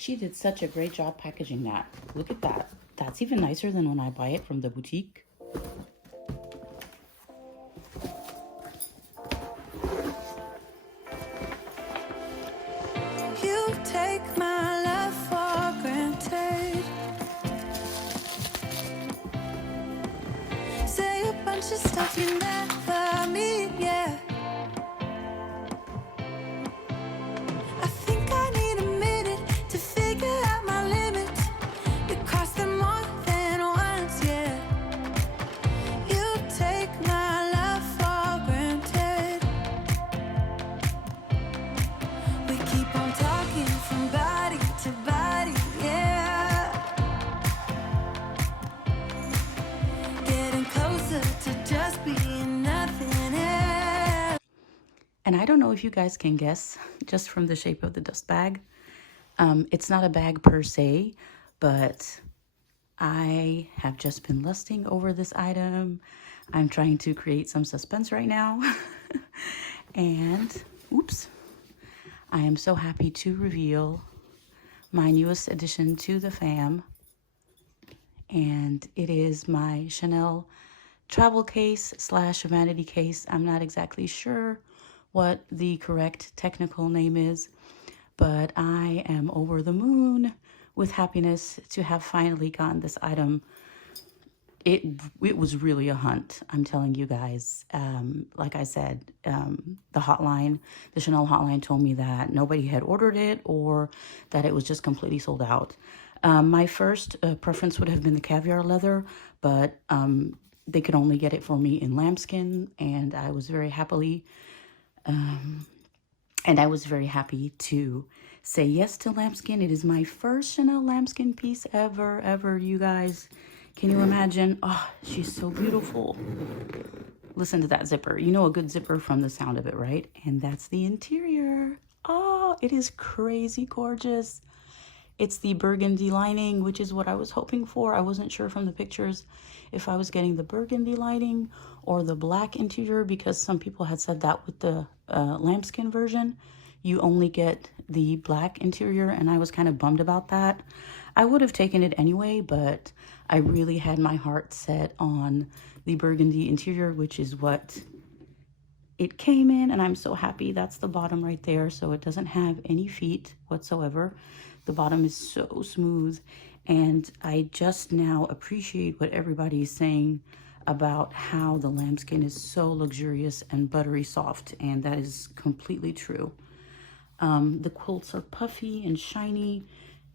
She did such a great job packaging that. Look at that. That's even nicer than when I buy it from the boutique. You take my love for granted. Say a bunch of stuff you never mean, yeah. I think I need a minute to figure out my limits. You cross them more than once, yeah. You take my love for granted. We keep on talking from body to body, yeah. Getting closer to just being nothing else. And I don't know if you guys can guess just from the shape of the dust bag. It's not a bag per se, but I have just been lusting over this item. I'm trying to create some suspense right now. And, oops, I am so happy to reveal my newest addition to the fam. And it is my Chanel travel case slash vanity case. I'm not exactly sure what the correct technical name is, but I am over the moon with happiness to have finally gotten this item. It was really a hunt, I'm telling you guys. Like I said, the Chanel hotline told me that nobody had ordered it or that it was just completely sold out. My first preference would have been the caviar leather, but they could only get it for me in lambskin, and I was very happy to say yes to lambskin. It is my first Chanel lambskin piece ever, you guys. Can you imagine? Oh, she's so beautiful. Listen to that zipper. You know a good zipper from the sound of it, right? And that's the interior. Oh, it is crazy gorgeous. It's the burgundy lining, which is what I was hoping for. I wasn't sure from the pictures if I was getting the burgundy lining or the black interior, because some people had said that with the lambskin version, you only get the black interior, and I was kind of bummed about that. I would have taken it anyway, but I really had my heart set on the burgundy interior, which is what it came in, and I'm so happy. That's the bottom right there, so it doesn't have any feet whatsoever. The bottom is so smooth, and I just now appreciate what everybody is saying about how the lambskin is so luxurious and buttery soft, and that is completely true. The quilts are puffy and shiny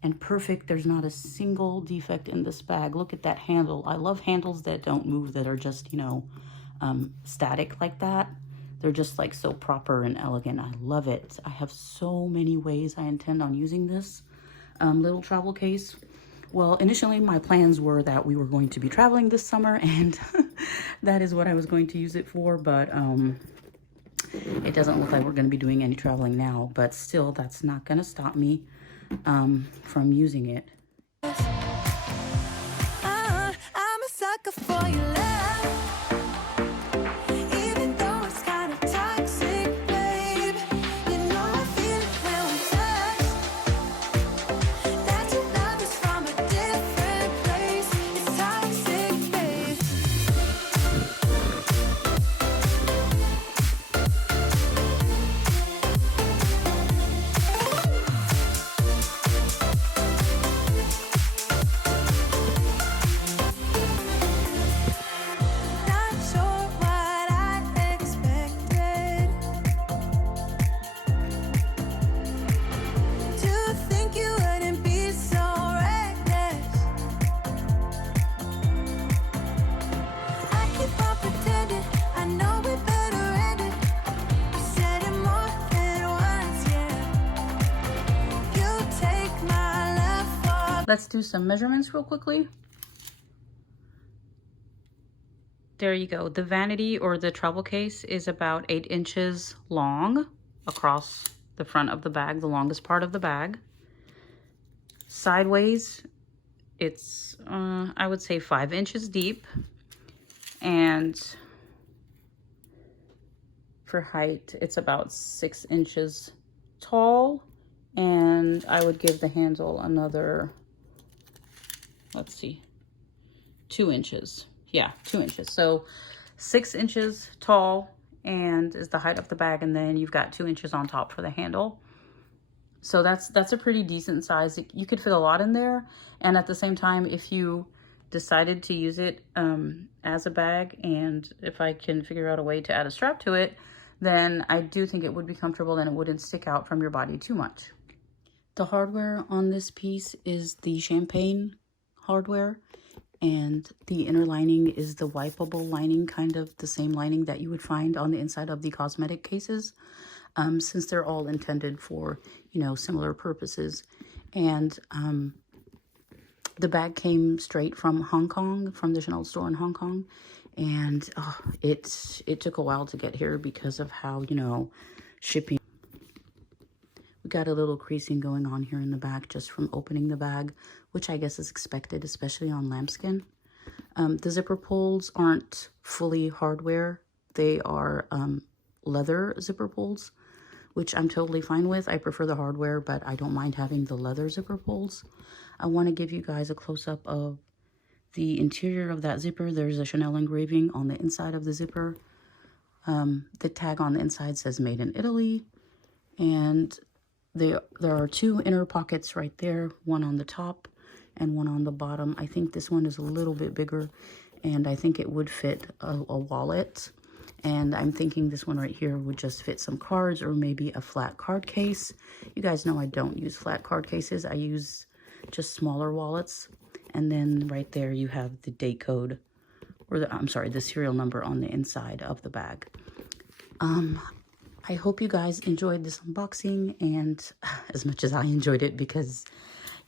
and perfect. There's not a single defect in this bag. Look at that handle. I love handles that don't move, that are just, you know, static like that. They're just like so proper and elegant. I love it. I have so many ways I intend on using this little travel case. Well, initially my plans were that we were going to be traveling this summer, and that is what I was going to use it for, but it doesn't look like we're going to be doing any traveling now, but still, that's not going to stop me from using it. I'm a sucker for your love. Even though it's kind of toxic, babe. You know I feel it when we touch. That your love is from a different place. It's toxic, babe. Not sure what I expected. To think you wouldn't be so reckless. I keep on pretending I know we better end it. I said it more than once, yeah. You take my love for. Let's do some measurements real quickly. There you go. The vanity or the travel case is about 8 inches long across the front of the bag, the longest part of the bag. Sideways, it's, I would say 5 inches deep. And for height, it's about 6 inches tall And I would give the handle another, let's see, 2 inches. Yeah, 2 inches. So 6 inches tall and is the height of the bag, and then you've got 2 inches on top for the handle. So that's a pretty decent size. You could fit a lot in there, and at the same time, if you decided to use it as a bag, and if I can figure out a way to add a strap to it, then I do think it would be comfortable and it wouldn't stick out from your body too much. The hardware on this piece is the champagne hardware, and the inner lining is the wipeable lining, kind of the same lining that you would find on the inside of the cosmetic cases, since they're all intended for, you know, similar purposes. And the bag came straight from Hong Kong, from the Chanel store in Hong Kong, and it took a while to get here because of how, you know, shipping. We got a little creasing going on here in the back just from opening the bag, which I guess is expected, especially on lambskin. The zipper pulls aren't fully hardware. They are leather zipper pulls, which I'm totally fine with. I prefer the hardware, but I don't mind having the leather zipper pulls. I want to give you guys a close-up of the interior of that zipper. There's a Chanel engraving on the inside of the zipper. The tag on the inside says Made in Italy, and there are 2 inner pockets right there, one on the top and one on the bottom. I think this one is a little bit bigger, and I think it would fit a wallet. And I'm thinking this one right here would just fit some cards or maybe a flat card case. You guys know I don't use flat card cases. I use just smaller wallets. And then right there you have the date code, or the serial number on the inside of the bag. I hope you guys enjoyed this unboxing, and as much as I enjoyed it, because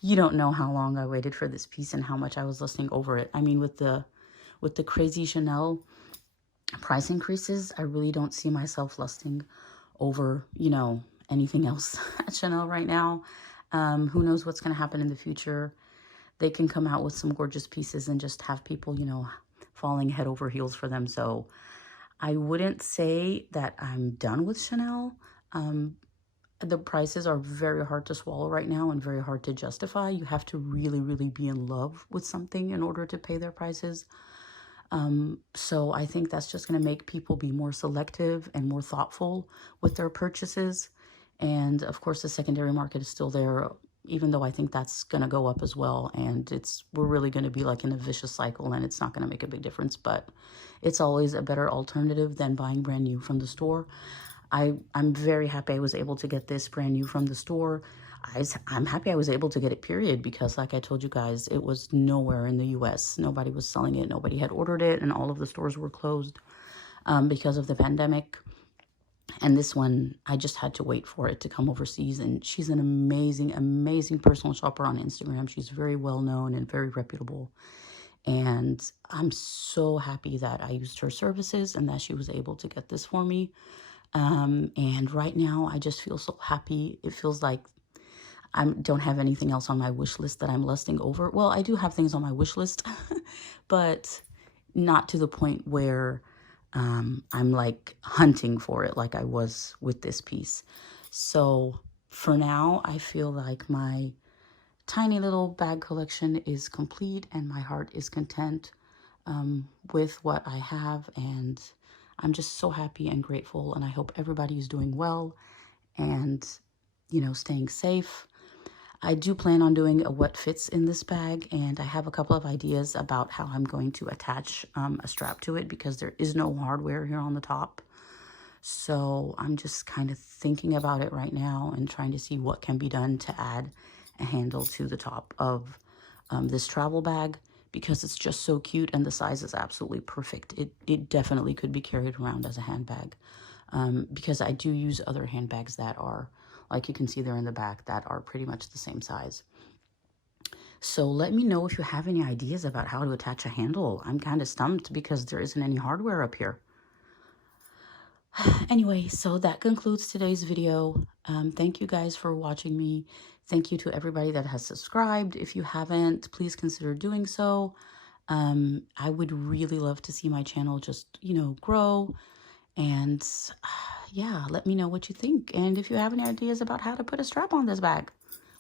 you don't know how long I waited for this piece and how much I was lusting over it. I mean, with the crazy Chanel price increases, I really don't see myself lusting over, you know, anything else at Chanel right now. Who knows what's going to happen in the future. They can come out with some gorgeous pieces and just have people, you know, falling head over heels for them. So I wouldn't say that I'm done with Chanel. The prices are very hard to swallow right now and very hard to justify. You have to really, really be in love with something in order to pay their prices. So I think that's just going to make people be more selective and more thoughtful with their purchases. And of course, the secondary market is still there, even though I think that's going to go up as well. And we're really going to be like in a vicious cycle, and it's not going to make a big difference, but it's always a better alternative than buying brand new from the store. I'm very happy I was able to get this brand new from the store. I'm happy I was able to get it, period, because like I told you guys, it was nowhere in the US. Nobody was selling it. Nobody had ordered it, and all of the stores were closed because of the pandemic. And this one, I just had to wait for it to come overseas. And she's an amazing, amazing personal shopper on Instagram. She's very well known and very reputable. And I'm so happy that I used her services and that she was able to get this for me. And right now, I just feel so happy. It feels like I don't have anything else on my wish list that I'm lusting over. Well, I do have things on my wish list, but not to the point where I'm like hunting for it like I was with this piece. So for now, I feel like my tiny little bag collection is complete and my heart is content with what I have. And I'm just so happy and grateful, and I hope everybody is doing well and, you know, staying safe. I do plan on doing a what fits in this bag, and I have a couple of ideas about how I'm going to attach a strap to it, because there is no hardware here on the top. So I'm just kind of thinking about it right now and trying to see what can be done to add a handle to the top of this travel bag, because it's just so cute and the size is absolutely perfect. It definitely could be carried around as a handbag, because I do use other handbags that are, like you can see there in the back, that are pretty much the same size. So let me know if you have any ideas about how to attach a handle. I'm kind of stumped because there isn't any hardware up here. Anyway, so that concludes today's video. Thank you guys for watching me. Thank you to everybody that has subscribed. If you haven't, please consider doing so. I would really love to see my channel just, you know, grow And yeah, let me know what you think. And if you have any ideas about how to put a strap on this bag,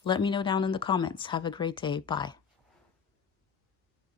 let me know down in the comments. Have a great day. Bye.